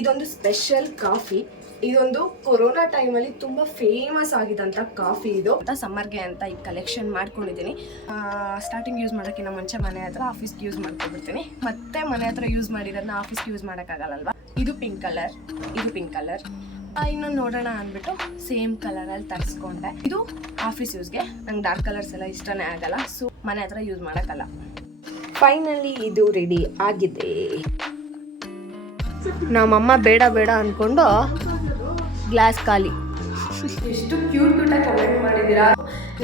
ಇದೊಂದು special coffee ಇದೊಂದು corona ಟೈಮಲ್ಲಿ ತುಂಬಾ ಫೇಮಸ್ ಆಗಿದಂಥ ಕಾಫಿ ಇದು. ಅಂತ ಸಮ್ಮರ್ಗೆ ಅಂತ ಈ ಕಲೆಕ್ಷನ್ ಮಾಡ್ಕೊಂಡಿದ್ದೀನಿ. ಸ್ಟಾರ್ಟಿಂಗ್ ಯೂಸ್ ಮಾಡೋಕ್ಕಿಂತ ಮುಂಚೆ ಮನೆ ಹತ್ರ ಆಫೀಸ್ಗೆ ಯೂಸ್ ಮಾಡ್ಕೊಬಿಡ್ತೀನಿ. ಮತ್ತೆ ಮನೆ ಹತ್ರ ಯೂಸ್ ಮಾಡಿರೋದನ್ನ ಆಫೀಸ್ಗೆ ಯೂಸ್ ಮಾಡೋಕ್ಕಾಗಲ್ಲಲ್ವಾ? ಇದು ಪಿಂಕ್ ಕಲರ್ ಇದು ಪಿಂಕ್ ಕಲರ್ ಇನ್ನೊಂದು ನೋಡೋಣ ಅಂದ್ಬಿಟ್ಟು ಸೇಮ್ ಕಲರಲ್ಲಿ ತರಿಸ್ಕೊಂಡೆ. ಇದು ಆಫೀಸ್ ಯೂಸ್ಗೆ ನಂಗೆ ಡಾರ್ಕ್ ಕಲರ್ಸ್ ಎಲ್ಲ ಇಷ್ಟನೇ ಆಗಲ್ಲ. ಸೊ ಮನೆ ಹತ್ರ ಯೂಸ್ ಮಾಡೋಕ್ಕಲ್ಲ. ಫೈನಲಿ ಇದು ರೆಡಿ ಆಗಿದೆ. ನಮ್ಮಮ್ಮ ಬೇಡ ಬೇಡ ಅನ್ಕೊಂಡು ಗ್ಲಾಸ್ ಖಾಲಿ. ಎಷ್ಟು ಕ್ಯೂಟ್ ಕ್ಯೂಟಾಗಿ ಕಮೆಂಟ್ ಮಾಡಿದ್ದೀರಾ.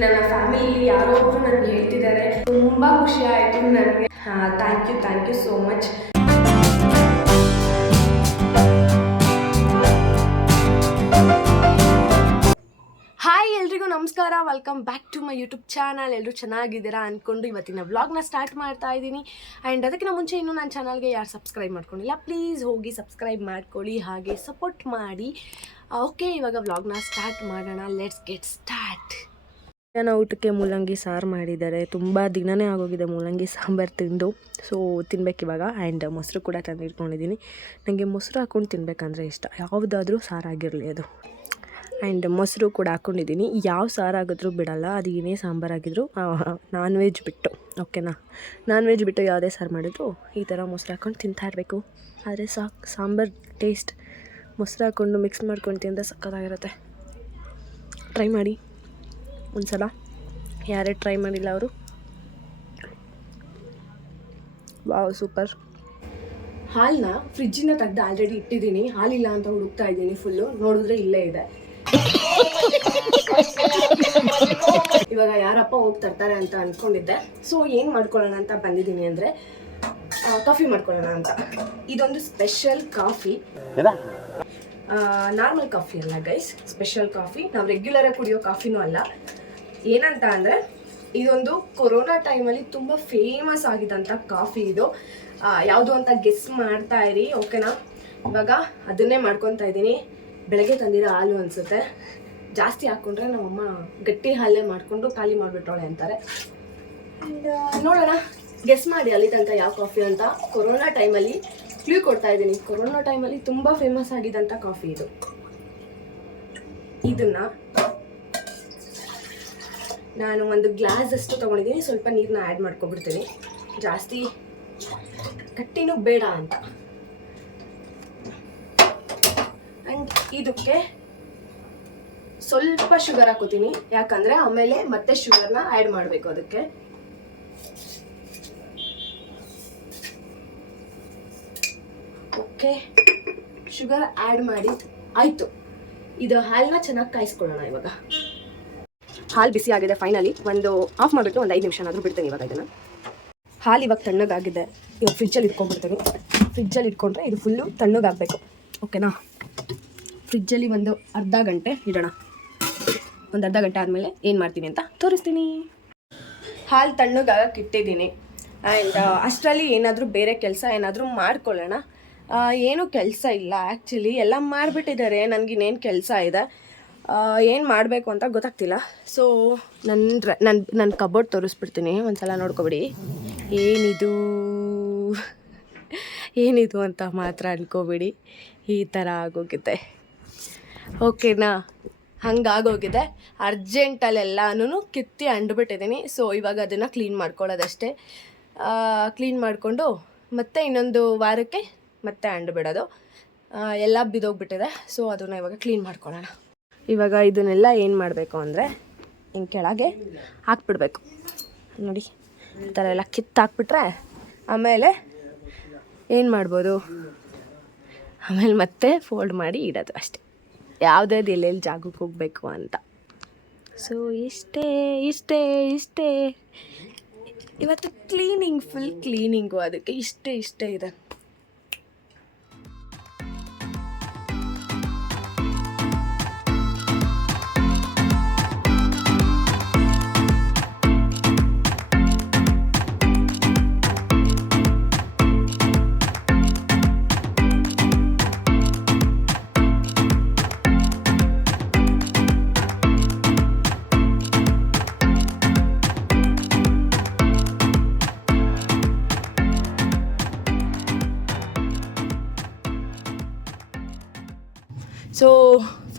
ನನ್ನ ಫ್ಯಾಮಿಲಿ ಯಾರೋ ಒಬ್ರು ನನಗೆ ಹೇಳ್ತಿದ್ದಾರೆ. ತುಂಬ ಖುಷಿ ಆಯಿತು ನನಗೆ. Thank you thank you so much ನಮಸ್ಕಾರ welcome back to my YouTube channel ಎಲ್ಲರೂ ಚೆನ್ನಾಗಿದ್ದೀರಾ ಅಂದ್ಕೊಂಡು ಇವತ್ತಿನ ವ್ಲಾಗ್ನ ಸ್ಟಾರ್ಟ್ ಮಾಡ್ತಾ ಇದ್ದೀನಿ. ಆ್ಯಂಡ್ ಅದಕ್ಕಿಂತ ಮುಂಚೆ ಇನ್ನೂ ನನ್ನ ಚಾನಲ್ಗೆ ಯಾರು ಸಬ್ಸ್ಕ್ರೈಬ್ ಮಾಡ್ಕೊಂಡಿಲ್ಲ ಪ್ಲೀಸ್ ಹೋಗಿ ಸಬ್ಸ್ಕ್ರೈಬ್ ಮಾಡ್ಕೊಳ್ಳಿ, ಹಾಗೆ ಸಪೋರ್ಟ್ ಮಾಡಿ. ಓಕೆ ಇವಾಗ ವ್ಲಾಗ್ನ ಸ್ಟಾರ್ಟ್ ಮಾಡೋಣ. ಲೆಟ್ಸ್ ಗೆಟ್ ಸ್ಟಾರ್ಟ್ ಮಧ್ಯಾಹ್ನ ಊಟಕ್ಕೆ ಮೂಲಂಗಿ ಸಾರು ಮಾಡಿದ್ದಾರೆ. ತುಂಬ ದಿನನೇ ಆಗೋಗಿದೆ ಮೂಲಂಗಿ ಸಾಂಬಾರು ತಿಂದು. ಸೊ ತಿನ್ಬೇಕು ಇವಾಗ. ಆ್ಯಂಡ್ ಮೊಸರು ಕೂಡ ತಂದಿಟ್ಕೊಂಡಿದ್ದೀನಿ. ನನಗೆ ಮೊಸರು ಹಾಕ್ಕೊಂಡು ತಿನ್ಬೇಕಂದ್ರೆ ಇಷ್ಟ. ಯಾವುದಾದ್ರೂ ಸಾರಾಗಿರಲಿ ಅದು. ಆ್ಯಂಡ್ ಮೊಸರು ಕೂಡ ಹಾಕ್ಕೊಂಡಿದ್ದೀನಿ. ಯಾವ ಸಾರಾಗಿದ್ರೂ ಬಿಡಲ್ಲ. ಅದು ಏನೇ ಸಾಂಬಾರಾಗಿದ್ರು ನಾನ್ ವೆಜ್ ಬಿಟ್ಟು ಓಕೆನಾ ನಾನ್ ವೆಜ್ ಬಿಟ್ಟು ಯಾವುದೇ ಸಾರು ಮಾಡಿದ್ರು ಈ ಥರ ಮೊಸರು ಹಾಕ್ಕೊಂಡು ತಿಂತಾ ಇರಬೇಕು. ಆದರೆ ಸಾಕು ಸಾಂಬಾರು ಟೇಸ್ಟ್ ಮೊಸರು ಹಾಕ್ಕೊಂಡು ಮಿಕ್ಸ್ ಮಾಡ್ಕೊಂಡು ತಿಂದರೆ ಸಕ್ಕತ್ತಾಗಿರುತ್ತೆ ಟ್ರೈ ಮಾಡಿ. ಒಂದ್ಸಲ. ಯಾರೇ ಟ್ರೈ ಮಾಡಿಲ್ಲ ಅವರು. ವಾವ್ ಸೂಪರ್ ಹಾಲನ್ನ ಫ್ರಿಜ್ಜಿಂದ ತೆಗ್ದು ಆಲ್ರೆಡಿ ಇಟ್ಟಿದ್ದೀನಿ. ಹಾಲಿಲ್ಲ ಅಂತ ಹುಡುಕ್ತಾ ಇದ್ದೀನಿ ಫುಲ್ಲು ನೋಡಿದ್ರೆ ಇಲ್ಲೇ ಇದೆ. ಇವಾಗ ಯಾರಪ್ಪ ಹೋಗಿ ತರ್ತಾರೆ ಅಂತ ಅನ್ಕೊಂಡಿದ್ದೆ. ಸೊ ಏನು ಮಾಡ್ಕೊಳ್ಳೋಣ ಅಂತ ಬಂದಿದ್ದೀನಿ ಅಂದರೆ ಕಾಫಿ ಮಾಡ್ಕೊಳ್ಳೋಣ ಅಂತ. ಇದೊಂದು ಸ್ಪೆಷಲ್ ಕಾಫಿ ನಾರ್ಮಲ್ ಕಾಫಿ ಅಲ್ಲ ಗೈಸ್ ಸ್ಪೆಷಲ್ ಕಾಫಿ ನಾವು ರೆಗ್ಯುಲರಾಗಿ ಕುಡಿಯೋ ಕಾಫಿನೂ ಅಲ್ಲ. ಏನಂತ ಅಂದರೆ ಇದೊಂದು ಕೊರೋನಾ ಟೈಮಲ್ಲಿ ತುಂಬ ಫೇಮಸ್ ಆಗಿದಂಥ ಕಾಫಿ ಇದು. ಯಾವುದು ಅಂತ ಗೆಸ್ ಮಾಡ್ತಾ ಇರಿ ಓಕೆನಾ ಇವಾಗ ಅದನ್ನೇ ಮಾಡ್ಕೊತಾ ಇದ್ದೀನಿ. ಬೆಳಗ್ಗೆ ತಂದಿರೋ ಹಾಲು ಅನಿಸುತ್ತೆ. ಜಾಸ್ತಿ ಹಾಕ್ಕೊಂಡ್ರೆ ನಮ್ಮಮ್ಮ ಗಟ್ಟಿ ಹಾಲೇ ಮಾಡಿಕೊಂಡು ಖಾಲಿ ಮಾಡಿಬಿಟ್ಟೋಳೆ ಅಂತಾರೆ. ನೋಡೋಣ. ಗೆಸ್ ಮಾಡಿ ಅಲ್ಲಿ ತನಕ ಯಾವ ಕಾಫಿ ಅಂತ. ಕೊರೋನಾ ಟೈಮಲ್ಲಿ ಕ್ಲೂ ಕೊಡ್ತಾ ಇದ್ದೀನಿ. ಕೊರೋನಾ ಟೈಮಲ್ಲಿ ತುಂಬ ಫೇಮಸ್ ಆಗಿದ್ದಂಥ ಕಾಫಿ ಇದು. ಇದನ್ನ ನಾನು ಒಂದು ಗ್ಲಾಸ್ ಅಷ್ಟು ತೊಗೊಂಡಿದ್ದೀನಿ. ಸ್ವಲ್ಪ ನೀರನ್ನ ಆ್ಯಡ್ ಮಾಡ್ಕೊಬಿಡ್ತೀನಿ. ಜಾಸ್ತಿ ಕಟ್ಟಿನೂ ಬೇಡ ಅಂತ ಆ್ಯಂಡ್ ಇದಕ್ಕೆ ಸ್ವಲ್ಪ ಶುಗರ್ ಹಾಕೋತೀನಿ. ಯಾಕಂದರೆ ಆಮೇಲೆ ಮತ್ತೆ ಶುಗರ್ನ ಆ್ಯಡ್ ಮಾಡಬೇಕು ಅದಕ್ಕೆ. ಓಕೆ ಶುಗರ್ ಆ್ಯಡ್ ಮಾಡಿ. ಆಯಿತು. ಇದು ಹಾಲನ್ನ ಚೆನ್ನಾಗಿ ಕಾಯಿಸ್ಕೊಳ್ಳೋಣ ಇವಾಗ. ಹಾಲು ಬಿಸಿ ಆಗಿದೆ ಫೈನಲಿ ಒಂದು ಆಫ್ ಮಾಡಿಬಿಟ್ಟು ಒಂದು ಐದು ನಿಮಿಷನಾದರೂ ಬಿಡ್ತೀನಿ ಇವಾಗ ಇದನ್ನು. ಹಾಲು ಇವಾಗ ತಣ್ಣಗಾಗಿದೆ. ಇವಾಗ ಫ್ರಿಜ್ಜಲ್ಲಿ ಇಟ್ಕೊಂಡ್ಬಿಡ್ತೀನಿ. ಫ್ರಿಜ್ಜಲ್ಲಿ ಇಟ್ಕೊಂಡ್ರೆ ಇದು ಫುಲ್ಲು ತಣ್ಣಗಾಗಬೇಕು. ಓಕೆನಾ ಫ್ರಿಜ್ಜಲ್ಲಿ ಒಂದು ಅರ್ಧ ಗಂಟೆ ಇಡೋಣ. ಒಂದು ಅರ್ಧ ಗಂಟೆ ಆದಮೇಲೆ ಏನು ಮಾಡ್ತೀನಿ ಅಂತ ತೋರಿಸ್ತೀನಿ. ಹಾಲು ತಣ್ಣಗಾಗಕ್ಕೆ ಇಟ್ಟಿದ್ದೀನಿ. ಆ್ಯಂಡ್ ಅಷ್ಟರಲ್ಲಿ ಏನಾದರೂ ಬೇರೆ ಕೆಲಸ ಏನಾದರೂ ಮಾಡ್ಕೊಳ್ಳೋಣ. ಏನೂ ಕೆಲಸ ಇಲ್ಲ ಆ್ಯಕ್ಚುಲಿ ಎಲ್ಲ ಮಾಡಿಬಿಟ್ಟಿದ್ದಾರೆ. ನನಗಿನ್ನೇನು ಕೆಲಸ ಇದೆ. ಏನು ಮಾಡಬೇಕು ಅಂತ ಗೊತ್ತಾಗ್ತಿಲ್ಲ. ಸೊ ನನ್ನ ನನ್ನ ನನ್ನ ಕಬೋರ್ಡ್ ತೋರಿಸ್ಬಿಡ್ತೀನಿ. ಒಂದ್ಸಲ ನೋಡ್ಕೊಬಿಡಿ. ಏನಿದು? ಏನಿದು ಅಂತ ಮಾತ್ರ ಅನ್ಕೋಬೇಡಿ. ಈ ಥರ ಆಗೋಗಿದೆ ಓಕೆನಾ? ಹಂಗಾಗೋಗಿದೆ. ಅರ್ಜೆಂಟಲ್ಲೆಲ್ಲನೂ ಕಿತ್ತಿ ಅಂಡ್ಬಿಟ್ಟಿದ್ದೀನಿ ಸೊ, ಇವಾಗ ಅದನ್ನು ಕ್ಲೀನ್ ಮಾಡ್ಕೊಳ್ಳೋದಷ್ಟೇ. ಕ್ಲೀನ್ ಮಾಡಿಕೊಂಡು ಮತ್ತೆ ಇನ್ನೊಂದು ವಾರಕ್ಕೆ ಮತ್ತೆ ಅಂಡ್ಬಿಡೋದು ಎಲ್ಲ ಬಿದೋಗ್ಬಿಟ್ಟಿದೆ. ಸೊ, ಅದನ್ನು ಇವಾಗ ಕ್ಲೀನ್ ಮಾಡ್ಕೊಳ್ಳೋಣ. ಇವಾಗ ಇದನ್ನೆಲ್ಲ ಏನು ಮಾಡಬೇಕು ಅಂದರೆ ಹಿಂಗೆ ಕೆಳಗೆ ಹಾಕ್ಬಿಡ್ಬೇಕು. ನೋಡಿ, ಈ ಥರ ಎಲ್ಲ ಕಿತ್ತು ಹಾಕ್ಬಿಟ್ರೆ ಆಮೇಲೆ ಏನು ಮಾಡ್ಬೋದು? ಆಮೇಲೆ ಮತ್ತೆ ಫೋಲ್ಡ್ ಮಾಡಿ ಇಡೋದು ಅಷ್ಟೆ. ಯಾವುದ್ಯಾವ್ದು ಎಲ್ಲೆಲ್ಲಿ ಜಾಗಕ್ಕೆ ಹೋಗಬೇಕು ಅಂತ. ಸೊ ಇಷ್ಟೇ ಇಷ್ಟೇ ಇಷ್ಟೇ. ಇವತ್ತು ಕ್ಲೀನಿಂಗ್ ಫುಲ್ ಕ್ಲೀನಿಂಗು ಅದಕ್ಕೆ ಇಷ್ಟೇ ಇಷ್ಟೇ ಇದೆ.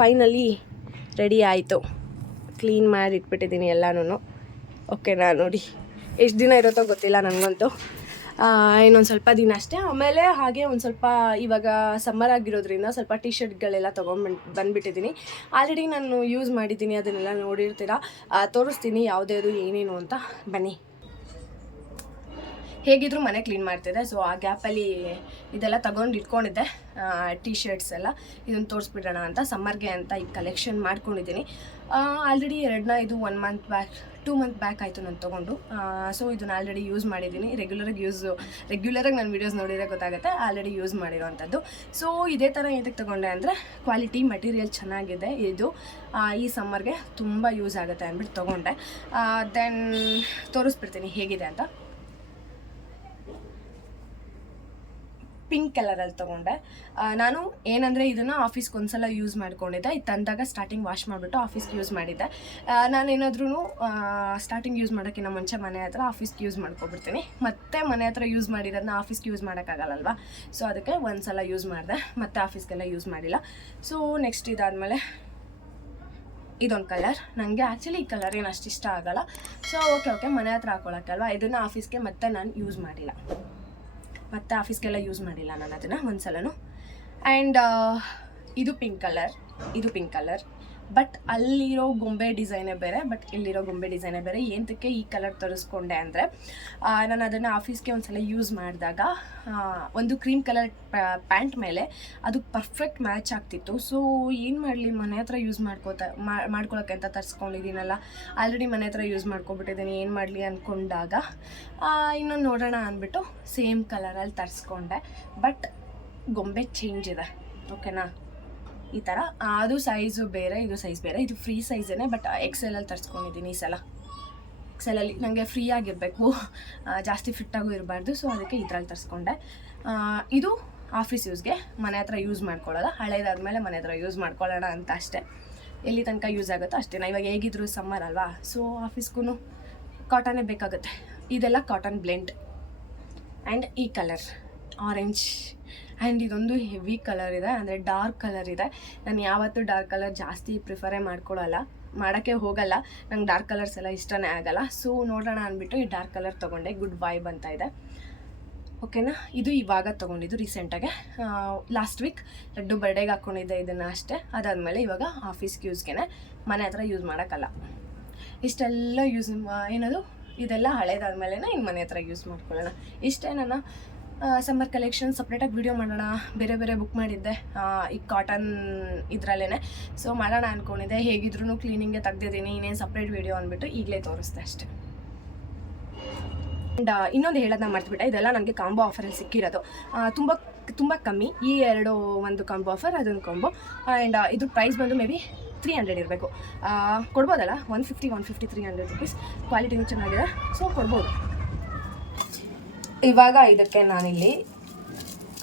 ಫೈನಲಿ ರೆಡಿ ಆಯಿತು. ಕ್ಲೀನ್ ಮಾಡಿ ಇಟ್ಬಿಟ್ಟಿದ್ದೀನಿ ಎಲ್ಲನೂ ಓಕೆನಾ ನೋಡಿ. ಎಷ್ಟು ದಿನ ಇರುತ್ತೋ ಗೊತ್ತಿಲ್ಲ ನನಗಂತೂ. ಇನ್ನೊಂದು ಸ್ವಲ್ಪ ದಿನ ಅಷ್ಟೇ. ಆಮೇಲೆ ಹಾಗೆ ಒಂದು ಸ್ವಲ್ಪ ಇವಾಗ ಸಮ್ಮರ್ ಆಗಿರೋದ್ರಿಂದ ಸ್ವಲ್ಪ ಟಿ ಶರ್ಟ್ಗಳೆಲ್ಲ ತೊಗೊಂಡ್ಬಂದು, ಬಂದುಬಿಟ್ಟಿದ್ದೀನಿ. ಆಲ್ರೆಡಿ ನಾನು ಯೂಸ್ ಮಾಡಿದ್ದೀನಿ. ಅದನ್ನೆಲ್ಲ ನೋಡಿರ್ತೀರ? ತೋರಿಸ್ತೀನಿ. ಯಾವುದ್ಯಾವುದು ಏನೇನು ಅಂತ. ಬನ್ನಿ. ಹೇಗಿದ್ರು ಮನೆ ಕ್ಲೀನ್ ಮಾಡ್ತಿದ್ದೆ. ಸೊ ಆ ಗ್ಯಾಪಲ್ಲಿ ಇದೆಲ್ಲ ತಗೊಂಡು ಇಟ್ಕೊಂಡಿದ್ದೆ. ಟಿ ಶರ್ಟ್ಸ್ ಎಲ್ಲ. ಇದನ್ನು ತೋರಿಸ್ಬಿಡೋಣ ಅಂತ ಸಮ್ಮರ್ಗೆ ಅಂತ ಈ ಕಲೆಕ್ಷನ್ ಮಾಡ್ಕೊಂಡಿದ್ದೀನಿ. ಆಲ್ರೆಡಿ ಎರಡನ್ನ ಇದು one month back two month back ಆಯಿತು ನಾನು ತೊಗೊಂಡು. ಸೊ ಇದನ್ನ ಆಲ್ರೆಡಿ ಯೂಸ್ ಮಾಡಿದ್ದೀನಿ. ರೆಗ್ಯುಲರಾಗಿ ಯೂಸ್ ರೆಗ್ಯುಲರಾಗಿ ನನ್ನ ವೀಡಿಯೋಸ್ ನೋಡಿದರೆ ಗೊತ್ತಾಗುತ್ತೆ. ಆಲ್ರೆಡಿ ಯೂಸ್ ಮಾಡಿರೋವಂಥದ್ದು ಸೊ ಇದೇ ಥರ ಏನಕ್ಕೆ ತೊಗೊಂಡೆ ಅಂದರೆ ಕ್ವಾಲಿಟಿ ಮಟೀರಿಯಲ್ ಚೆನ್ನಾಗಿದೆ ಇದು. ಈ ಸಮ್ಮರ್ಗೆ ತುಂಬ ಯೂಸ್ ಆಗುತ್ತೆ ಅಂದ್ಬಿಟ್ಟು ತೊಗೊಂಡೆ. ದೆನ್ ತೋರಿಸ್ಬಿಡ್ತೀನಿ ಹೇಗಿದೆ ಅಂತ. ಪಿಂಕ್ ಕಲರಲ್ಲಿ ತೊಗೊಂಡೆ. ನಾನು ಏನಂದರೆ ಇದನ್ನು ಆಫೀಸ್ಗೆ ಒಂದ್ಸಲ ಯೂಸ್ ಮಾಡ್ಕೊಂಡಿದ್ದೆ. ಇದು ತಂದಾಗ ಸ್ಟಾರ್ಟಿಂಗ್ ವಾಶ್ ಮಾಡಿಬಿಟ್ಟು ಆಫೀಸ್ಗೆ ಯೂಸ್ ಮಾಡಿದ್ದೆ. ನಾನೇನಾದ್ರೂ ಸ್ಟಾರ್ಟಿಂಗ್ ಯೂಸ್ ಮಾಡೋಕ್ಕಿಂತ ಮುಂಚೆ ಮನೆ ಹತ್ರ ಆಫೀಸ್ಗೆ ಯೂಸ್ ಮಾಡ್ಕೊಬಿಡ್ತೀನಿ. ಮತ್ತೆ ಮನೆ ಹತ್ರ ಯೂಸ್ ಮಾಡಿರೋದನ್ನ ಆಫೀಸ್ಗೆ ಯೂಸ್ ಮಾಡೋಕ್ಕಾಗಲ್ಲಲ್ವ? ಸೊ ಅದಕ್ಕೆ ಒಂದ್ಸಲ ಯೂಸ್ ಮಾಡಿದೆ. ಮತ್ತೆ ಆಫೀಸ್ಗೆಲ್ಲ ಯೂಸ್ ಮಾಡಿಲ್ಲ. ಸೊ ನೆಕ್ಸ್ಟ್ ಇದಾದಮೇಲೆ ಇದೊಂದು ಕಲರ್ ನನಗೆ ಆ್ಯಕ್ಚುಲಿ ಈ ಕಲರ್ ಏನು ಅಷ್ಟು ಇಷ್ಟ ಆಗಲ್ಲ. ಸೊ ಓಕೆ ಓಕೆ ಮನೆ ಹತ್ರ ಹಾಕೊಳಕ್ಕಲ್ವ ಇದನ್ನು ಆಫೀಸ್ಗೆ ಮತ್ತೆ ನಾನು ಯೂಸ್ ಮಾಡಿಲ್ಲ. ಮತ್ತೆ ಆಫೀಸ್ಗೆಲ್ಲ ಯೂಸ್ ಮಾಡಿಲ್ಲ ನಾನು ಅದನ್ನು ಒಂದ್ಸಲನು. ಆ್ಯಂಡ್ ಇದು ಪಿಂಕ್ ಕಲರ್ ಇದು ಪಿಂಕ್ ಕಲರ್ ಬಟ್ ಅಲ್ಲಿರೋ ಗೊಂಬೆ ಡಿಸೈನೇ ಬೇರೆ, ಬಟ್ ಇಲ್ಲಿರೋ ಗೊಂಬೆ ಡಿಸೈನೇ ಬೇರೆ. ಏನಕ್ಕೆ ಈ ಕಲರ್ ತರಿಸ್ಕೊಂಡೆ ಅಂದರೆ ನಾನು ಅದನ್ನು ಆಫೀಸ್ಗೆ ಒಂದ್ಸಲ ಯೂಸ್ ಮಾಡಿದಾಗ ಒಂದು ಕ್ರೀಮ್ ಕಲರ್ ಪ್ಯಾಂಟ್ ಮೇಲೆ ಅದು ಪರ್ಫೆಕ್ಟ್ ಮ್ಯಾಚ್ ಆಗ್ತಿತ್ತು. ಸೊ ಏನು ಮಾಡಲಿ, ಮನೆ ಹತ್ರ ಯೂಸ್ ಮಾಡ್ಕೋತಾ ಮಾಡ್ಕೊಳಕ್ಕೆ ಅಂತ ತರಿಸ್ಕೊಂಡಿದ್ದೀನಲ್ಲ. ಆಲ್ರೆಡಿ ಮನೆ ಹತ್ರ ಯೂಸ್ ಮಾಡ್ಕೊಬಿಟ್ಟಿದ್ದೀನಿ, ಏನು ಮಾಡಲಿ ಅಂದ್ಕೊಂಡಾಗ ಇನ್ನೊಂದು ನೋಡೋಣ ಅಂದ್ಬಿಟ್ಟು ಸೇಮ್ ಕಲರಲ್ಲಿ ತರಿಸ್ಕೊಂಡೆ. ಬಟ್ ಗೊಂಬೆ ಚೇಂಜ್ ಇದೆ ಓಕೆನಾ ಈ ಥರ. ಅದು ಸೈಜು ಬೇರೆ, ಇದು ಸೈಜ್ ಬೇರೆ. ಇದು ಫ್ರೀ ಸೈಜೇ ಬಟ್ ಎಕ್ಸೆಲಲ್ಲಿ ತರಿಸ್ಕೊಂಡಿದ್ದೀನಿ ಈ ಸಲ. ಎಕ್ಸೆಲಲ್ಲಿ ನನಗೆ ಫ್ರೀ ಆಗಿರಬೇಕು. ಜಾಸ್ತಿ ಫಿಟ್ಟಾಗೂ ಇರಬಾರ್ದು ಸೊ ಅದಕ್ಕೆ ಈ ಥರಲ್ಲಿ ತರಿಸ್ಕೊಂಡೆ. ಇದು ಆಫೀಸ್ ಯೂಸ್ಗೆ ಮನೆ ಹತ್ರ ಯೂಸ್ ಮಾಡ್ಕೊಳ್ಳೋಲ್ಲ ಹಳೇದಾದ್ಮೇಲೆ ಮನೆ ಹತ್ರ ಯೂಸ್ ಮಾಡ್ಕೊಳ್ಳೋಣ ಅಂತ ಅಷ್ಟೇ. ಎಲ್ಲಿ ತನಕ ಯೂಸ್ ಆಗುತ್ತೋ ಅಷ್ಟೇ. ನಾ ಇವಾಗ ಹೇಗಿದ್ರು ಸಮ್ಮರ್ ಅಲ್ವಾ? ಸೊ ಆಫೀಸ್ಗೂ ಕಾಟನೇ ಬೇಕಾಗುತ್ತೆ. ಇದೆಲ್ಲ ಕಾಟನ್ ಬ್ಲೆಂಡ್ ಆ್ಯಂಡ್ ಈ ಕಲರ್ ಆರೆಂಜ್ ಆ್ಯಂಡ್ ಇದೊಂದು ಹೆವಿ ಕಲರ್ ಇದೆ, ಅಂದರೆ ಡಾರ್ಕ್ ಕಲರ್ ಇದೆ. ನಾನು ಯಾವತ್ತೂ ಡಾರ್ಕ್ ಕಲರ್ ಜಾಸ್ತಿ ಪ್ರಿಫರೇ ಮಾಡ್ಕೊಳ್ಳಲ್ಲ ಮಾಡೋಕ್ಕೆ ಹೋಗಲ್ಲ. ನಂಗೆ ಡಾರ್ಕ್ ಕಲರ್ಸ್ ಎಲ್ಲ ಇಷ್ಟನೇ ಆಗಲ್ಲ. ಸೊ ನೋಡೋಣ ಅಂದ್ಬಿಟ್ಟು ಈ ಡಾರ್ಕ್ ಕಲರ್ ತೊಗೊಂಡೆ ಗುಡ್ ವೈಬ್ ಅಂತ ಇದೆ. ಓಕೆನಾ ಇದು ಇವಾಗ ತೊಗೊಂಡಿದ್ದು ರೀಸೆಂಟಾಗೆ ಲಾಸ್ಟ್ ವೀಕ್ ಲಡ್ಡು ಬರ್ಡೇಗೆ ಹಾಕ್ಕೊಂಡಿದ್ದೆ ಇದನ್ನು ಅಷ್ಟೇ. ಅದಾದಮೇಲೆ ಇವಾಗ ಆಫೀಸ್ಗೆ ಯೂಸ್ಗೆ ಮನೆ ಹತ್ರ ಯೂಸ್ ಮಾಡೋಕ್ಕಲ್ಲ. ಇಷ್ಟೆಲ್ಲ ಯೂಸ್ ಏನದು? ಇದೆಲ್ಲ ಹಳೇದಾದ್ಮೇಲೆ ಇನ್ನು ಮನೆ ಹತ್ರ ಯೂಸ್ ಮಾಡ್ಕೊಳ್ಳೋಣ. ಇಷ್ಟೇ ನನ್ನ ಸಮ್ಮರ್ ಕಲೆಕ್ಷನ್ ಸಪ್ರೇಟಾಗಿ ವಿಡಿಯೋ ಮಾಡೋಣ. ಬೇರೆ ಬೇರೆ ಬುಕ್ ಮಾಡಿದ್ದೆ. ಈ ಕಾಟನ್ ಇದರಲ್ಲೇ ಸೊ ಮಾಡೋಣ ಅಂದ್ಕೊಂಡಿದ್ದೆ ಹೇಗಿದ್ರು ಕ್ಲೀನಿಂಗ್ಗೆ ತೆಗ್ದಿದ್ದೀನಿ. ಇನ್ನೇನು ಸಪ್ರೇಟ್ ವಿಡಿಯೋ ಅಂದ್ಬಿಟ್ಟು ಈಗಲೇ ತೋರಿಸ್ದೆ ಅಷ್ಟೆ. ಆ್ಯಂಡ್ ಇನ್ನೊಂದು ಹೇಳೋದನ್ನ ಮರ್ತ್ಬಿಟ್ಟೆ. ಇದೆಲ್ಲ ನನಗೆ ಕಾಂಬೋ ಆಫರಲ್ಲಿ ಸಿಕ್ಕಿರೋದು. ತುಂಬ ತುಂಬ ಕಮ್ಮಿ. ಈ ಎರಡು ಒಂದು ಕಾಂಬೋ ಆಫರ್ ಅದೊಂದು ಕಾಂಬೋ ಆ್ಯಂಡ್ ಇದ್ರ ಪ್ರೈಸ್ ಬಂದು ಮೇ ಬಿ ತ್ರೀ ಹಂಡ್ರೆಡ್ ಇರಬೇಕು ಕೊಡ್ಬೋದಲ್ಲ? One fifty one fifty three hundred rupees ಕ್ವಾಲಿಟಿನೂ ಚೆನ್ನಾಗಿದೆ. ಸೊ ಕೊಡ್ಬೋದು. ಇವಾಗ ಇದಕ್ಕೆ ನಾನಿಲ್ಲಿ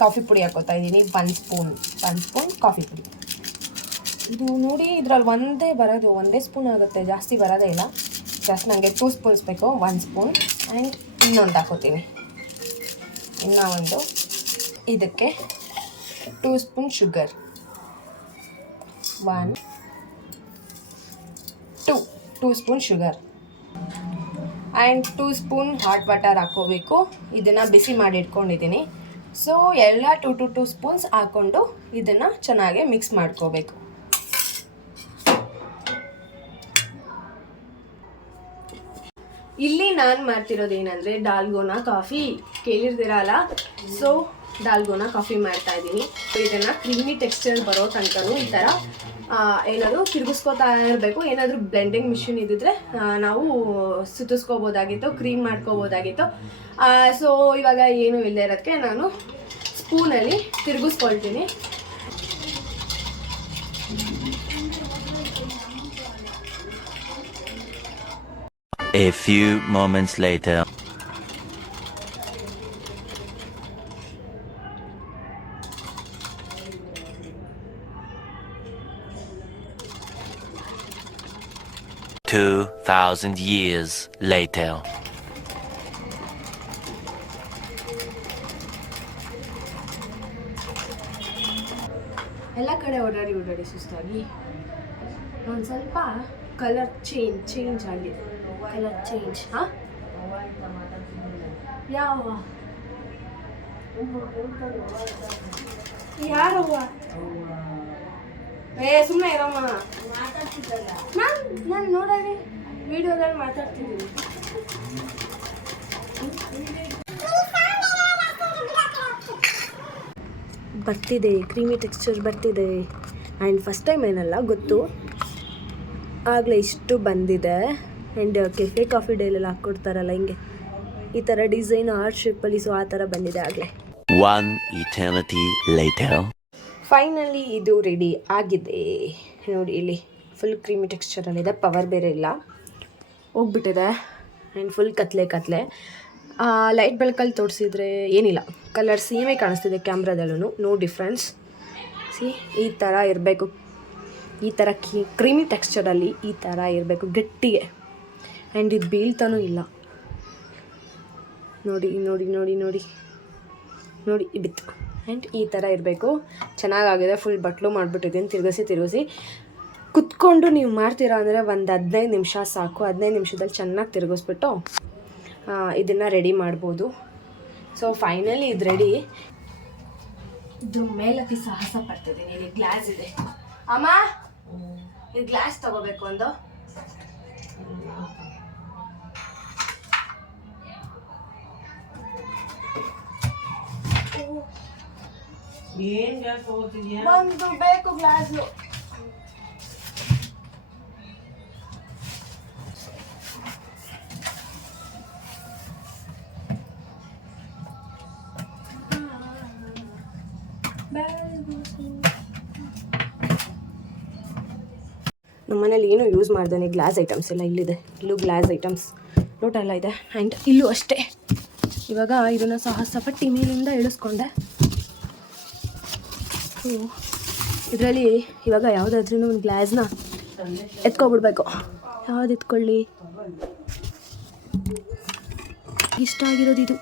ಕಾಫಿ ಪುಡಿ ಹಾಕೋತಾ ಇದ್ದೀನಿ. One spoon one spoon coffee ಪುಡಿ. ಇದು ನೋಡಿ ಇದ್ರಲ್ಲಿ ಒಂದೇ ಬರೋದು, ಒಂದೇ ಸ್ಪೂನ್ ಆಗುತ್ತೆ. ಜಾಸ್ತಿ ಬರೋದೇ ಇಲ್ಲ. ಜಸ್ಟ್ ನನಗೆ ಟೂ ಸ್ಪೂನ್ಸ್ ಬೇಕು ಒನ್ ಸ್ಪೂನ್ ಆ್ಯಂಡ್ ಇನ್ನೊಂದು ಹಾಕೋತೀನಿ. ಇನ್ನೂ ಒಂದು ಇದಕ್ಕೆ two spoon sugar one two two spoon sugar and two spoon hot water ಹಾಕ್ಕೋಬೇಕು ಇದನ್ನು ಬಿಸಿ ಮಾಡಿ ಇಟ್ಕೊಂಡಿದ್ದೀನಿ. ಸೊ ಎಲ್ಲ ಟು ಟು ಟೂ ಸ್ಪೂನ್ಸ್ ಹಾಕ್ಕೊಂಡು ಇದನ್ನು ಚೆನ್ನಾಗಿ ಮಿಕ್ಸ್ ಮಾಡ್ಕೋಬೇಕು. ಇಲ್ಲಿ ನಾನು ಮಾಡ್ತಿರೋದು ಏನಂದರೆ ಡಾಲ್ಗೋನ ಕಾಫಿ. ಕೇಳಿರ್ದಿರಲ್ಲ ಸೊ ಡಾಲ್ಗೋನ ಕಾಫಿ ಮಾಡ್ತಾ ಇದ್ದೀನಿ. ಇದನ್ನು ಕ್ರೀಮಿ ಟೆಕ್ಸ್ಚರ್ ಬರೋ ತನಕನೂ ಈ ಥರ ಏನಾದರೂ ತಿರುಗಿಸ್ಕೋತಾ ಇರಬೇಕು. ಏನಾದರೂ ಬ್ಲೆಂಡಿಂಗ್ ಮಿಷಿನ್ ಇದ್ದಿದ್ರೆ ನಾವು ಸುತ್ತಿಸ್ಕೋಬೋದಾಗಿತ್ತು ಕ್ರೀಮ್ ಮಾಡ್ಕೋಬೋದಾಗಿತ್ತು. ಸೊ ಇವಾಗ ಏನು ಇಲ್ಲದೆ ಇರೋದಕ್ಕೆ ನಾನು ಸ್ಪೂನಲ್ಲಿ ತಿರುಗಿಸ್ಕೊಳ್ತೀನಿ. A few moments later. Two thousand years later. ಎಲ್ಲ ಕಡೆ ಓಡಾಡಿ ಓಡಾಡಿ ಸುಸ್ತಾಗಿ. ಒಂದು ಸ್ವಲ್ಪ ಕಲರ್ ಚೇಂಜ್ ಚೇಂಜ್ ಆಗಿದೆ. ಕಲರ್ ಚೇಂಜ್ ಹಾಂ? ಯಾವ? ಯಾರವ್ವ? ಏ ಸುಮ್ಮನೆ ಇರಮ್ಮ ನಾನು ವಿಡಿಯೋದಲ್ಲಿ ಮಾತಾಡ್ತಿದ್ದೀನಿ. ಬರ್ತಿದೆ ಕ್ರೀಮಿ ಟೆಕ್ಸ್ಚರ್ ಬರ್ತಿದೆ. ಆ್ಯಂಡ್ ಫಸ್ಟ್ ಟೈಮ್ ಏನಲ್ಲ ಗೊತ್ತು. ಆಗಲೇ ಇಷ್ಟು ಬಂದಿದೆ. ಆ್ಯಂಡ್ ಕೆಫೆ ಕಾಫಿ ಡೇಲೆಲ್ಲ ಹಾಕ್ಕೊಡ್ತಾರಲ್ಲ ಹಿಂಗೆ. ಈ ಥರ ಡಿಸೈನ್ ಆರ್ಟ್ ಶೇಪಲ್ಲಿ ಸೊ ಆ ಥರ ಬಂದಿದೆ ಆಗಲೇ. One eternity later. ಫೈನಲಿ ಇದು ರೆಡಿ ಆಗಿದೆ. ನೋಡಿ ಇಲ್ಲಿ ಫುಲ್ ಕ್ರೀಮಿ ಟೆಕ್ಸ್ಚರಲ್ಲಿದೆ ಪವರ್ ಬೇರೆ ಇಲ್ಲ. ಹೋಗ್ಬಿಟ್ಟಿದೆ. ಆ್ಯಂಡ್ ಫುಲ್ ಕತ್ಲೆ ಕತ್ಲೆ. ಲೈಟ್ ಬೆಳಕಲ್ಲಿ ತೋರಿಸಿದ್ರೆ ಏನಿಲ್ಲ. ಕಲರ್ ಸೇಮೇ ಕಾಣಿಸ್ತಿದೆ ಕ್ಯಾಮ್ರಾದಲ್ಲೂ ನೋ ಡಿಫ್ರೆನ್ಸ್ ಸಿ ಈ ಥರ ಇರಬೇಕು. ಈ ಥರ ಕಿ ಕ್ರೀಮಿ ಟೆಕ್ಸ್ಚರಲ್ಲಿ ಈ ಥರ ಇರಬೇಕು ಗಟ್ಟಿಗೆ. ಆ್ಯಂಡ್ ಇದು ಬೀಳ್ತಾನೂ ಇಲ್ಲ. ನೋಡಿ ನೋಡಿ ನೋಡಿ ನೋಡಿ. ನೋಡಿ ಬಿತ್ತು. ಆ್ಯಂಡ್ ಈ ಥರ ಇರಬೇಕು. ಚೆನ್ನಾಗಾಗಿದೆ. ಫುಲ್ ಬಟ್ಲು ಮಾಡಿಬಿಟ್ಟಿದ್ದೀನಿ. ತಿರುಗಿಸಿ ತಿರುಗಿಸಿ. ಕುತ್ಕೊಂಡು ನೀವು ಮಾಡ್ತೀರಾ ಅಂದರೆ ಒಂದು ಹದಿನೈದು ನಿಮಿಷ ಸಾಕು. ಹದಿನೈದು ನಿಮಿಷದಲ್ಲಿ ಚೆನ್ನಾಗಿ ತಿರುಗಿಸ್ಬಿಟ್ಟು ಇದನ್ನು ರೆಡಿ ಮಾಡ್ಬೋದು. ಸೊ ಫೈನಲಿ ಇದು ರೆಡಿ ಇದ್ರ ಮೇಲಕ್ಕೆ ಸಾಹಸ ಪಡ್ತಿದ್ದೀನಿ. ಇಲ್ಲಿ ಗ್ಲಾಸ್ ಇದೆ. ಅಮ್ಮ ಇದು ಗ್ಲಾಸ್ ತಗೋಬೇಕು ಒಂದು. ಒಂದು ಬೇಕು ಗ್ಲಾಸು. ನಮ್ಮ ಮನೇಲಿ ಏನೂ ಯೂಸ್ ಮಾಡ್ದೇನೆ ಗ್ಲಾಸ್ ಐಟಮ್ಸ್ ಎಲ್ಲ ಇಲ್ಲಿದೆ. ಇಲ್ಲೂ ಗ್ಲಾಸ್ ಐಟಮ್ಸ್ ಲೋಟ ಎಲ್ಲ ಇದೆ. ಆ್ಯಂಡ್ ಇಲ್ಲೂ ಅಷ್ಟೇ. ಇವಾಗ ಇದನ್ನು ಸಹ ಪಟ್ಟಿ ಮೇಲಿಂದ ಇಳಿಸ್ಕೊಂಡೆ. ಇದರಲ್ಲಿ ಇವಾಗ ಯಾವುದಾದ್ರೂ ಒಂದು ಗ್ಲಾಸ್ನ ಎತ್ಕೊಬಿಡ್ಬೇಕು. ಯಾವ್ದು ಎತ್ಕೊಳ್ಳಿ? ಇಷ್ಟ ಆಗಿರೋದು ಇದು.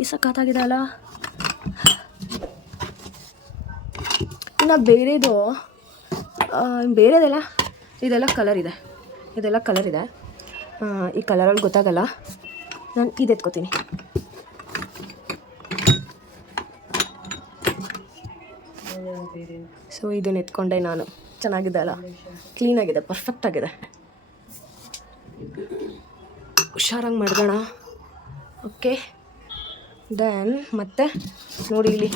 ಈ ಅಲ್ಲ. ಇನ್ನು ಬೇರೆದು ಬೇರೆದೆಲ್ಲ, ಇದೆಲ್ಲ ಕಲರ್ ಇದೆ. ಇದೆಲ್ಲ ಕಲರ್ ಇದೆ. ಈ ಕಲರಲ್ಲಿ ಗೊತ್ತಾಗಲ್ಲ. ನಾನು ಇದು ಎತ್ಕೋತೀನಿ. ಸೊ ಇದನ್ನ ಎತ್ಕೊಂಡೆ ನಾನು. ಚೆನ್ನಾಗಿದೆ ಅಲ್ಲ ಕ್ಲೀನಾಗಿದೆ ಪರ್ಫೆಕ್ಟ್ ಆಗಿದೆ. ಹುಷಾರಾಗಿ ಮಾಡ್ಕೋಣ ಓಕೆ ದೆನ್ ಮತ್ತೆ ನೋಡಿ ಇಲ್ಲಿ,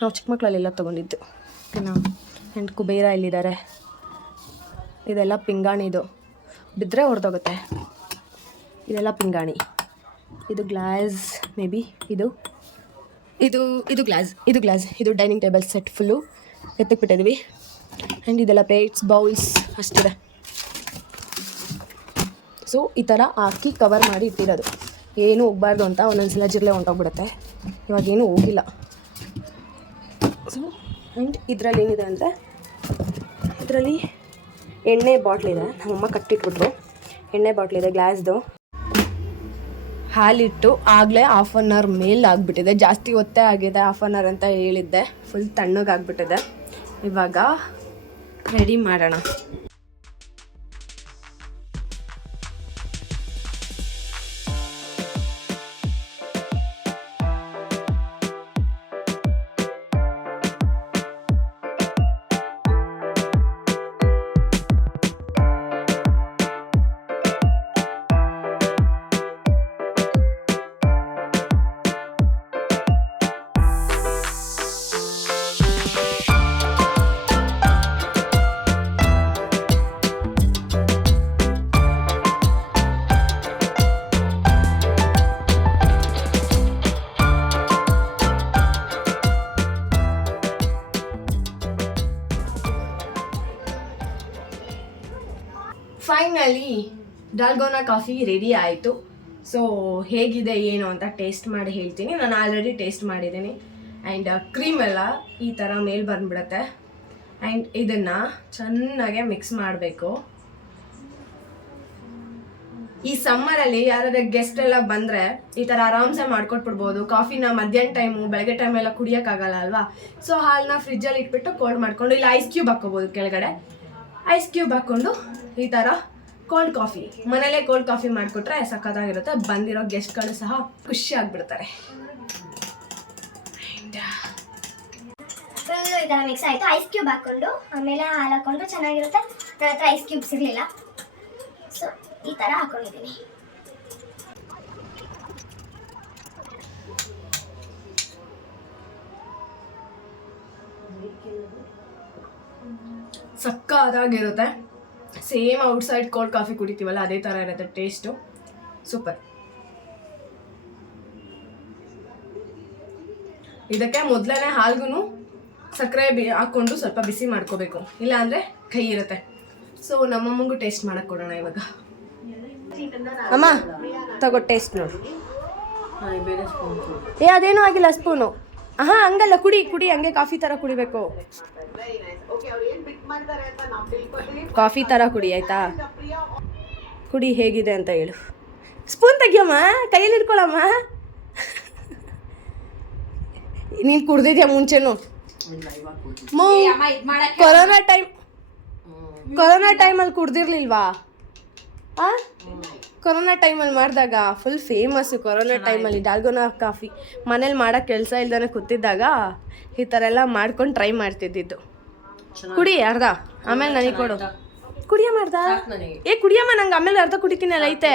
ನಾವು ಚಿಕ್ಕ ಮಕ್ಕಳಲ್ಲೆಲ್ಲ ತೊಗೊಂಡಿದ್ದು. ಓಕೆನಾ ಆ್ಯಂಡ್ ಕುಬೇರ ಇಲ್ಲಿದ್ದಾರೆ ಇದೆಲ್ಲ ಪಿಂಗಾಣಿದು ಬಿದ್ದರೆ ಹೊಡೆದೋಗುತ್ತೆ. ಇದೆಲ್ಲ ಪಿಂಗಾಣಿ. ಇದು ಗ್ಲಾಸ್ ಮೇ ಬಿ ಇದು ಇದು ಇದು ಗ್ಲಾಸ್ ಇದು ಗ್ಲಾಸ್ ಇದು ಡೈನಿಂಗ್ ಟೇಬಲ್ ಸೆಟ್ ಫುಲ್ಲು ಎತ್ತಕ್ಕೆ ಬಿಟ್ಟಿದ್ವಿ ಆ್ಯಂಡ್ ಇದೆಲ್ಲ ಪ್ಲೇಟ್ಸ್ ಬೌಲ್ಸ್ ಅಷ್ಟಿದೆ. ಸೊ ಈ ಥರ ಹಾಕಿ ಕವರ್ ಮಾಡಿ ಇಟ್ಟಿರೋದು. ಏನು ಹೋಗ್ಬಾರ್ದು ಅಂತ ಒಂದೊಂದ್ಸಲ ಜಿರಳೆ ಹೊಂಟೋಗ್ಬಿಡುತ್ತೆ. ಇವಾಗೇನು ಹೋಗಿಲ್ಲ. ಸೊ ಆ್ಯಂಡ್ ಇದರಲ್ಲಿ ಏನಿದೆ ಅಂದರೆ ಇದರಲ್ಲಿ ಎಣ್ಣೆ ಬಾಟ್ಲಿದೆ ನಮ್ಮಮ್ಮ ಕಟ್ಟಿಟ್ಬಿಟ್ರು. ಎಣ್ಣೆ ಬಾಟ್ಲಿದೆ ಗ್ಲಾಸ್ದು ಹಾಲಿಟ್ಟು ಆಗಲೇ ಹಾಫ್ ಆನ್ ಅವರ್ ಮೇಲೆ ಆಗಿಬಿಟ್ಟಿದೆ. ಜಾಸ್ತಿ ಒತ್ತೆ ಆಗಿದೆ ಹಾಫ್ ಆನ್ ಅವರ್ ಅಂತ ಹೇಳಿದ್ದೆ. ಫುಲ್ ತಣ್ಣಗಾಗ್ಬಿಟ್ಟಿದೆ. ಇವಾಗ ರೆಡಿ ಮಾಡೋಣ. ಫೈನಲಿ ಡಾಲ್ಗೋನಾ ಕಾಫಿ ರೆಡಿ ಆಯಿತು. ಸೊ ಹೇಗಿದೆ, ಏನು ಅಂತ ಟೇಸ್ಟ್ ಮಾಡಿ ಹೇಳ್ತೀನಿ. ನಾನು ಆಲ್ರೆಡಿ ಟೇಸ್ಟ್ ಮಾಡಿದ್ದೀನಿ. ಆ್ಯಂಡ್ ಕ್ರೀಮ್ ಎಲ್ಲ ಈ ಥರ ಮೇಲೆ ಬಂದ್ಬಿಡುತ್ತೆ. ಆ್ಯಂಡ್ ಇದನ್ನು ಚೆನ್ನಾಗೆ ಮಿಕ್ಸ್ ಮಾಡಬೇಕು. ಈ ಸಮ್ಮರಲ್ಲಿ ಯಾರಾದ್ರೆ ಗೆಸ್ಟ್ ಎಲ್ಲ ಬಂದರೆ ಈ ಥರ ಆರಾಮ್ಸೆ ಮಾಡ್ಕೊಟ್ಬಿಡ್ಬೋದು. ಕಾಫಿನ ಮಧ್ಯಾಹ್ನ ಟೈಮು ಬೆಳಗ್ಗೆ ಟೈಮ್ ಎಲ್ಲ ಕುಡಿಯೋಕ್ಕಾಗಲ್ಲ ಅಲ್ವಾ? ಸೊ ಹಾಲನ್ನ ಫ್ರಿಜ್ಜಲ್ಲಿ ಇಟ್ಬಿಟ್ಟು ಕೋಲ್ಡ್ ಮಾಡ್ಕೊಂಡು, ಇಲ್ಲ ಐಸ್ ಕ್ಯೂಬ್ ಹಾಕ್ಕೋಬೋದು ಕೆಳಗಡೆ. ಐಸ್ ಕ್ಯೂಬ್ ಹಾಕ್ಕೊಂಡು ಈ ಥರ ಕೋಲ್ಡ್ ಕಾಫಿ ಮನೇಲೆ ಕೋಲ್ಡ್ ಕಾಫಿ ಮಾಡಿಕೊಟ್ರೆ ಸಖತ್ತಾಗಿರುತ್ತೆ. ಬಂದಿರೋ ಗೆಸ್ಟ್ಗಳು ಸಹ ಖುಷಿ ಆಗ್ಬಿಡ್ತಾರೆ. ಫುಲ್ಲು ಥರ ಮಿಕ್ಸ್ ಆಯಿತು. ಐಸ್ ಕ್ಯೂಬ್ ಹಾಕ್ಕೊಂಡು ಆಮೇಲೆ ಹಾಲು ಹಾಕ್ಕೊಂಡು ಚೆನ್ನಾಗಿರುತ್ತೆ. ನನ್ನ ಹತ್ರ ಐಸ್ ಕ್ಯೂಬ್ಸ್ ಇರಲಿಲ್ಲ ಸೊ ಈ ಥರ ಹಾಕ್ಕೊಂಡಿದ್ದೀನಿ ಸಕ್ಕತ್ತಾಗಿರುತ್ತೆ ಸೇಮ್ ಔಟ್ಸೈಡ್ ಕೋಲ್ಡ್ ಕಾಫಿ ಕುಡಿತೀವಲ್ಲ, ಅದೇ ಥರ ಇರುತ್ತೆ ಟೇಸ್ಟು ಸೂಪರ್ ಇದಕ್ಕೆ ಮೊದಲನೇ ಹಾಲ್ಗೂ ಸಕ್ಕರೆ ಬಿ ಹಾಕ್ಕೊಂಡು ಸ್ವಲ್ಪ ಬಿಸಿ ಮಾಡ್ಕೋಬೇಕು. ಇಲ್ಲ ಅಂದರೆ ಕೈ ಇರುತ್ತೆ. ಸೊ ನಮ್ಮಮ್ಮಂಗೂ ಟೇಸ್ಟ್ ಮಾಡಕ್ಕೆ ಕೊಡೋಣ ಇವಾಗ. ಅಮ್ಮ, ತಗೋ ಟೇಸ್ಟ್ ನೋಡು. ಏ, ಅದೇನೂ ಆಗಿಲ್ಲ ಸ್ಪೂನು ಹಾಂ ಹಂಗಲ್ಲ, ಕುಡಿ ಕುಡಿ, ಹಂಗೆ ಕಾಫಿ ಥರ ಕುಡಿಬೇಕು. ಕಾಫಿ ಥರ ಕುಡಿ ಆಯ್ತಾ? ಕುಡಿ ಹೇಗಿದೆ ಅಂತ ಹೇಳು. ಸ್ಪೂನ್ ತೆಗಿಯಮ್ಮ ಕೈಯಲ್ಲಿ ಇಟ್ಕೊಳಮ್ಮ ನೀನು ಕುಡ್ದಿದ್ಯಾ ಮುಂಚೆನು? ಮೂ ಕೊರೋನಾ ಟೈಮ್ ಕೊರೋನಾ ಟೈಮಲ್ಲಿ ಕುಡ್ದಿರ್ಲಿಲ್ವಾ? ಆ? ಕೊರೋನಾ ಟೈಮಲ್ಲಿ ಮಾಡಿದಾಗ ಫುಲ್ ಫೇಮಸ್ಸು ಕೊರೋನಾ ಟೈಮಲ್ಲಿ ಡಾಲ್ಗೋನಾ ಕಾಫಿ ಮನೇಲಿ ಮಾಡೋಕ್ಕೆ ಕೆಲಸ ಇಲ್ದೇ ಕೂತಿದ್ದಾಗ ಈ ಥರ ಎಲ್ಲ ಮಾಡ್ಕೊಂಡು ಟ್ರೈ ಮಾಡ್ತಿದ್ದಿದ್ದು. ಕುಡಿ ಅರ್ಧ. ಆಮೇಲೆ ನನಗೆ ಕೊಡು. ಕುಡಿಯಮ್ಮ ಅರ್ಧ? ಏ ಕುಡಿಯಮ್ಮ ನಂಗೆ ಆಮೇಲೆ ಅರ್ಧ ಕುಡಿತೀನಲ್ಲ ಐತೆ.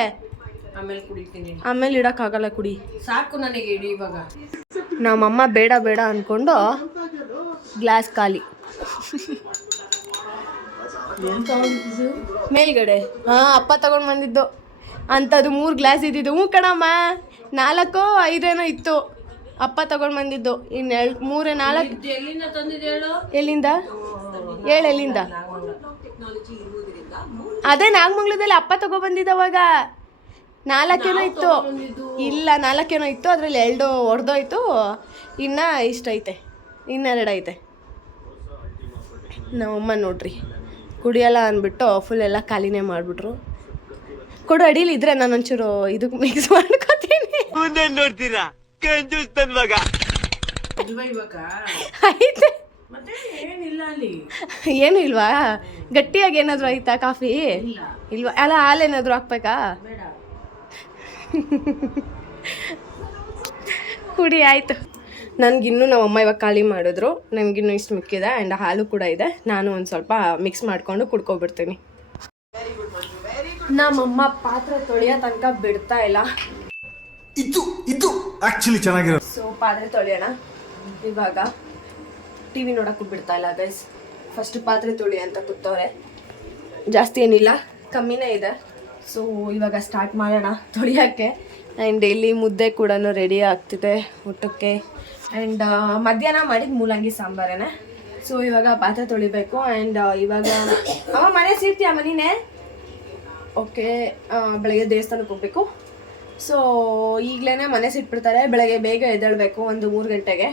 ಆಮೇಲೆ ಕುಡಿತೀನಿ. ಆಮೇಲೆ ಇಡೋಕ್ಕಾಗಲ್ಲ ಕುಡಿ. ಸಾಕು ನನಗೆ ಇಡಿ ಇವಾಗ. ನಮ್ಮಮ್ಮ ಬೇಡ ಬೇಡ ಅಂದ್ಕೊಂಡು ಗ್ಲಾಸ್ ಖಾಲಿ. ಮೇಲ್ಗಡೆ. ಹಾ ಅಪ್ಪ ತಗೊಂಡು ಬಂದಿದ್ದು. ಅಂಥದ್ದು ಮೂರು ಗ್ಲಾಸ್ ಇದ್ದಿದ್ದು. ಹ್ಞೂ ಕಣಮ್ಮ ನಾಲ್ಕು ಐದೇನೋ ಇತ್ತು. ಅಪ್ಪ ತಗೊಂಡು ಬಂದಿದ್ದು. ಇನ್ನು ಎರಡು ಮೂರೇ ನಾಲ್ಕು. ಎಲ್ಲಿಂದ ಹೇಳು? ಎಲ್ಲಿಂದ? ಅದೇ ನಾಗಮಂಗ್ಲದಲ್ಲಿ ಅಪ್ಪ ತಗೊಬಂದಿದ್ದ ಅವಾಗ. ನಾಲ್ಕೇನೋ ಇತ್ತು. ಇಲ್ಲ ನಾಲ್ಕೇನೋ ಇತ್ತು. ಅದರಲ್ಲಿ ಎರಡು ಹೊಡೆದೋಯ್ತು ಇನ್ನು ಇಷ್ಟೈತೆ ಇನ್ನೆರಡು ಐತೆ. ನಮ್ಮಮ್ಮ ನೋಡ್ರಿ ಕುಡಿಯಲ್ಲ ಅಂದ್ಬಿಟ್ಟು ಫುಲ್ ಎಲ್ಲ ಖಾಲಿನೇ ಮಾಡಿಬಿಟ್ರು. ಕೊಡು ಅಡಿಲಿ ಇದ್ರೆ ನಾನು ಒಂಚೂರು ಇದಕ್ಕೆ ಮಿಕ್ಸ್ ಮಾಡ್ಕೊತೀನಿ. ಮುಂದೆ ನೋಡ್ತೀರಾ? ಕಂಜೂಸ್ತನ್ ಮಗ ಆಯ್ತು ಇವಾಗ? ಐತೆ ಮತ್ತೆ ಏನಿಲ್ಲ ಅಲ್ಲಿ. ಏನು ಇಲ್ವಾ? ಗಟ್ಟಿಯಾಗಿ ಏನಾದರೂ ಆಯ್ತಾ ಕಾಫಿ? ಇಲ್ಲ. ಇಲ್ವಾ? ಅಲ್ಲ ಹಾಲೇನಾದ್ರು ಹಾಕ್ಬೇಕಾ? ಬೇಡ. ಕುಡಿ ಆಯಿತು. ನನಗಿನ್ನೂ ನಮ್ಮ ಅಮ್ಮ ಇವಾಗ ಖಾಲಿ ಮಾಡಿದ್ರು. ನನಗಿನ್ನೂ ಇಷ್ಟು ಮಿಕ್ಕಿದೆ ಆ್ಯಂಡ್ ಹಾಲು ಕೂಡ ಇದೆ. ನಾನು ಒಂದು ಸ್ವಲ್ಪ ಮಿಕ್ಸ್ ಮಾಡಿಕೊಂಡು ಕುಡ್ಕೊಬಿಡ್ತೀನಿ. ನಮ್ಮಮ್ಮ ಪಾತ್ರೆ ತೊಳೆಯೋ ತನಕ ಬಿಡ್ತಾ ಇಲ್ಲ. ಇದು ಇದು ಆಕ್ಚುಲಿ ಚೆನ್ನಾಗಿರೋ ಸೊ ಪಾತ್ರೆ ತೊಳೆಯೋಣ. ಇವಾಗ ಟಿ ವಿ ನೋಡೋಕ್ಕೂ ಬಿಡ್ತಾ ಇಲ್ಲ ಗೈಸ್ ಫಸ್ಟ್ ಪಾತ್ರೆ ತೊಳಿ ಅಂತ ಕೂತವ್ರೆ. ಜಾಸ್ತಿ ಏನಿಲ್ಲ ಕಮ್ಮಿನೇ ಇದೆ. ಸೊ ಇವಾಗ ಸ್ಟಾರ್ಟ್ ಮಾಡೋಣ ತೊಳಿಯೋಕ್ಕೆ. ಆ್ಯಂಡ್ ಡೈಲಿ ಮುದ್ದೆ ಕೂಡ ರೆಡಿ ಆಗ್ತಿದೆ ಊಟಕ್ಕೆ. ಆ್ಯಂಡ್ ಮಧ್ಯಾಹ್ನ ಮಾಡಿದ ಮೂಲಂಗಿ ಸಾಂಬಾರೇನೆ. ಸೊ ಇವಾಗ ಪಾತ್ರೆ ತೊಳಿಬೇಕು. ಆ್ಯಂಡ್ ಇವಾಗ ಅವ ಮನೆ ಸೇರ್ತೀಯ ಮನಿನೇ? ಓಕೆ ಬೆಳಗ್ಗೆ ದೇವಸ್ಥಾನಕ್ಕೆ ಹೋಗ್ಬೇಕು. ಸೊ ಈಗಲೇ ಮನೆ ಸಿಟ್ಬಿಡ್ತಾರೆ, ಬೆಳಗ್ಗೆ ಬೇಗ ಎದ್ದೇಳಬೇಕು ಒಂದು ಮೂರು ಗಂಟೆಗೆ.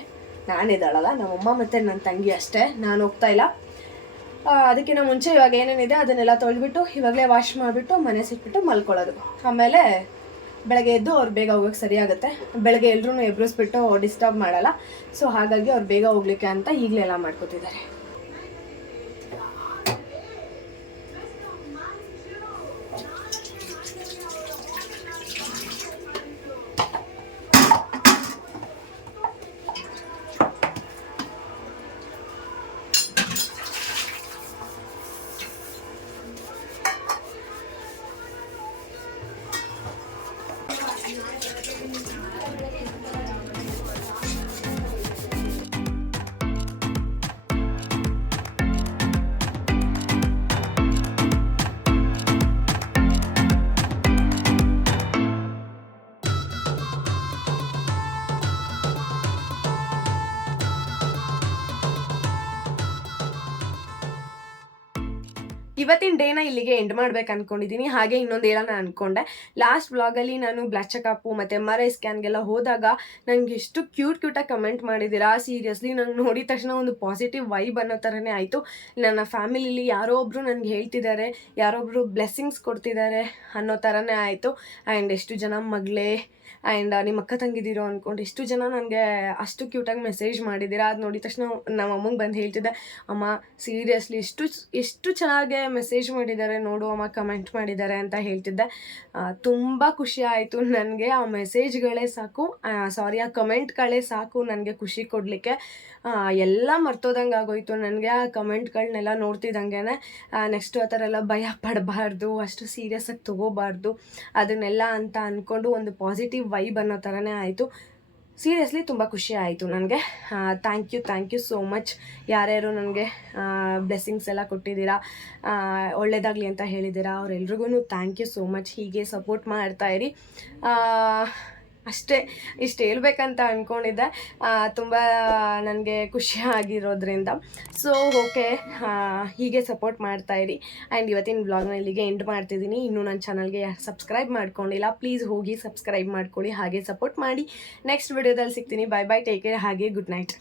ನಾನು ಎದ್ದಾಳಲ್ಲ, ನಮ್ಮಮ್ಮ ಮತ್ತು ನನ್ನ ತಂಗಿ ಅಷ್ಟೇ, ನಾನು ಹೋಗ್ತಾ ಇಲ್ಲ. ಅದಕ್ಕಿಂತ ಮುಂಚೆ ಇವಾಗ ಏನೇನಿದೆ ಅದನ್ನೆಲ್ಲ ತೊಳೆದ್ಬಿಟ್ಟು, ಇವಾಗಲೇ ವಾಶ್ ಮಾಡಿಬಿಟ್ಟು, ಮನೆ ಸಿಟ್ಬಿಟ್ಟು ಮಲ್ಕೊಳ್ಳೋದು. ಆಮೇಲೆ ಬೆಳಗ್ಗೆ ಎದ್ದು ಅವ್ರು ಬೇಗ ಹೋಗೋಕೆ ಸರಿಯಾಗುತ್ತೆ ಬೆಳಗ್ಗೆ ಎಲ್ಲರೂ ಎಬ್ರಿಸ್ಬಿಟ್ಟು ಡಿಸ್ಟರ್ಬ್ ಮಾಡಲ್ಲ. ಸೊ ಹಾಗಾಗಿ ಅವ್ರು ಬೇಗ ಹೋಗ್ಲಿಕ್ಕೆ ಅಂತ ಈಗಲೇ ಎಲ್ಲ ಮಾಡ್ಕೋತಿದ್ದಾರೆ. ಇವತ್ತಿನ ಡೇನ ಇಲ್ಲಿಗೆ ಎಂಡ್ ಮಾಡ್ಬೇಕು ಅನ್ಕೊಂಡಿದ್ದೀನಿ ಹಾಗೆ ಇನ್ನೊಂದು ಹೇಳೋಣ ಅನ್ಕೊಂಡೆ. ಲಾಸ್ಟ್ ಬ್ಲಾಗಲ್ಲಿ ನಾನು ಬ್ಲಡ್ ಚೆಕಪ್ಪು ಮತ್ತು ಎಂ ಆರ್ ಐ ಸ್ಕ್ಯಾನ್ಗೆಲ್ಲ ಹೋದಾಗ ನಂಗೆ ಎಷ್ಟು ಕ್ಯೂಟ್ ಕ್ಯೂಟಾಗಿ ಕಮೆಂಟ್ ಮಾಡಿದ್ದೀರಾ? ಸೀರಿಯಸ್ಲಿ ನಂಗೆ ನೋಡಿದ ತಕ್ಷಣ ಒಂದು ಪಾಸಿಟಿವ್ ವೈಬ್ ಅನ್ನೋ ಥರನೇ ಆಯಿತು. ನನ್ನ ಫ್ಯಾಮಿಲಿಲಿ ಯಾರೋ ಒಬ್ಬರು ನನಗೆ ಹೇಳ್ತಿದ್ದಾರೆ. ಯಾರೊಬ್ಬರು ಬ್ಲೆಸ್ಸಿಂಗ್ಸ್ ಕೊಡ್ತಿದ್ದಾರೆ ಅನ್ನೋ ಥರನೇ ಆಯಿತು. ಆ್ಯಂಡ್ ಎಷ್ಟು ಜನ ಮಗಳೇ. ಆ್ಯಂಡ್ ನಿಮ್ಮ ಅಕ್ಕ ತಂಗಿದ್ದೀರೋ ಅಂದ್ಕೊಂಡು ಎಷ್ಟು ಜನ ನನಗೆ ಅಷ್ಟು ಕ್ಯೂಟಾಗಿ ಮೆಸೇಜ್ ಮಾಡಿದ್ದೀರಾ ಅದು ನೋಡಿದ ತಕ್ಷಣ ನಮ್ಮ ಅಮ್ಮಂಗೆ ಬಂದು ಹೇಳ್ತಿದ್ದೆ, ಅಮ್ಮ ಸೀರಿಯಸ್ಲಿ ಎಷ್ಟು ಎಷ್ಟು ಚೆನ್ನಾಗಿ ಮೆಸೇಜ್ ಮಾಡಿದ್ದಾರೆ ನೋಡು ಅಮ್ಮ ಕಮೆಂಟ್ ಮಾಡಿದ್ದಾರೆ ಅಂತ ಹೇಳ್ತಿದ್ದೆ. ತುಂಬ ಖುಷಿ ಆಯಿತು ನನಗೆ. ಆ ಮೆಸೇಜ್ಗಳೇ ಸಾಕು ಸಾರಿ ಆ ಕಮೆಂಟ್ಗಳೇ ಸಾಕು ನನಗೆ ಖುಷಿ ಕೊಡಲಿಕ್ಕೆ. ಎಲ್ಲ ಮರ್ತೋದಂಗೆ ಆಗೋಯ್ತು ನನಗೆ. ಆ ಕಮೆಂಟ್ಗಳನ್ನೆಲ್ಲ ನೋಡ್ತಿದ್ದಂಗೆ ನೆಕ್ಸ್ಟ್ ಆ ಥರ ಎಲ್ಲ ಭಯ ಪಡಬಾರ್ದು, ಅಷ್ಟು ಸೀರಿಯಸ್ಸಾಗಿ ತೊಗೋಬಾರ್ದು, ಅದನ್ನೆಲ್ಲ ಅಂತ ಅಂದ್ಕೊಂಡು ಒಂದು ಪಾಸಿಟಿವ್ ವೈಬ್ ಅನ್ನೋ ಥರನೇ ಆಯಿತು. ಸೀರಿಯಸ್ಲಿ ತುಂಬ ಖುಷಿ ಆಯಿತು ನನಗೆ. Thank you thank you so much ಯಾರ್ಯಾರು ನನಗೆ ಬ್ಲೆಸ್ಸಿಂಗ್ಸ್ ಎಲ್ಲ ಕೊಟ್ಟಿದ್ದೀರಾ ಒಳ್ಳೆಯದಾಗಲಿ ಅಂತ ಹೇಳಿದ್ದೀರಾ ಅವರೆಲ್ರಿಗೂ ಥ್ಯಾಂಕ್ ಯು ಸೋ ಮಚ್ ಹೀಗೆ ಸಪೋರ್ಟ್ ಮಾಡ್ತಾಯಿರಿ ಅಷ್ಟೇ, ಇಷ್ಟು ಹೇಳ್ಬೇಕಂತ ಅಂದ್ಕೊಂಡಿದ್ದೆ ತುಂಬ ನನಗೆ ಖುಷಿ ಆಗಿರೋದ್ರಿಂದ. ಸೊ ಓಕೆ ಹೀಗೆ ಸಪೋರ್ಟ್ ಮಾಡ್ತಾಯಿರಿ ಆ್ಯಂಡ್ ಇವತ್ತಿನ ಬ್ಲಾಗ್ನ ಇಲ್ಲಿಗೆ ಎಂಡ್ ಮಾಡ್ತಿದ್ದೀನಿ. ಇನ್ನೂ ನನ್ನ ಚಾನಲ್ಗೆ ಸಬ್ಸ್ಕ್ರೈಬ್ ಮಾಡ್ಕೊಂಡಿಲ್ಲ ಪ್ಲೀಸ್ ಹೋಗಿ ಸಬ್ಸ್ಕ್ರೈಬ್ ಮಾಡ್ಕೊಳ್ಳಿ, ಹಾಗೆ ಸಪೋರ್ಟ್ ಮಾಡಿ. ನೆಕ್ಸ್ಟ್ ವಿಡಿಯೋದಲ್ಲಿ ಸಿಗ್ತೀನಿ. ಬೈ ಬೈ ಟೇಕ್ ಕೇರ್ ಹಾಗೆ ಗುಡ್ ನೈಟ್